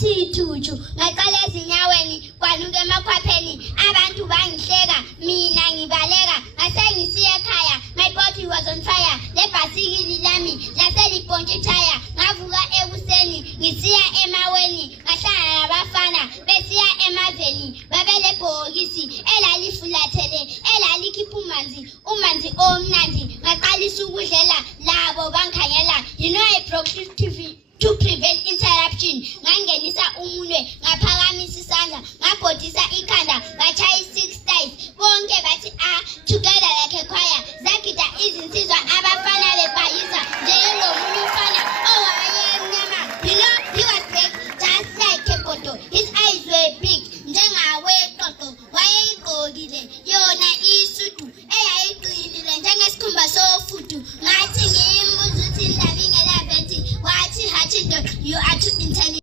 ngathi thuthu ngaqala ezinyaweni kwanuka emakhwapheni abantu bangihleka mina ngibaleka ngase ngisiya ekhaya. My body was on fire. Le bhasikili lami lase lipontshe ithaya. Ngavuka ekuseni ngisiya emaweni ngahlangana nabafana besiya emaveni babele bhokisi elalifulathele elalikhipha umanzi omnandi ngaqalisa ukudlela labo bangikhangela. You know I broke TV to prevent interruption. Ngangenisa umunwe ngaphakamisa isandla ngabhodisa ikhanda ngachaya 6 times. Bonke bathi together like a choir. Zakida izinsizwa abafana bebhayisa njengomunye umfana owayemnyama. You know he was black just like a photo. His eyes were big njengawe toto. Wayeyigqokile yona isudu eyayiqinile njengesikhumba sofudu. Ngathi ngimbuza ukuthi indaba ingelavethi wathi hathi ndoda you are too intelligent.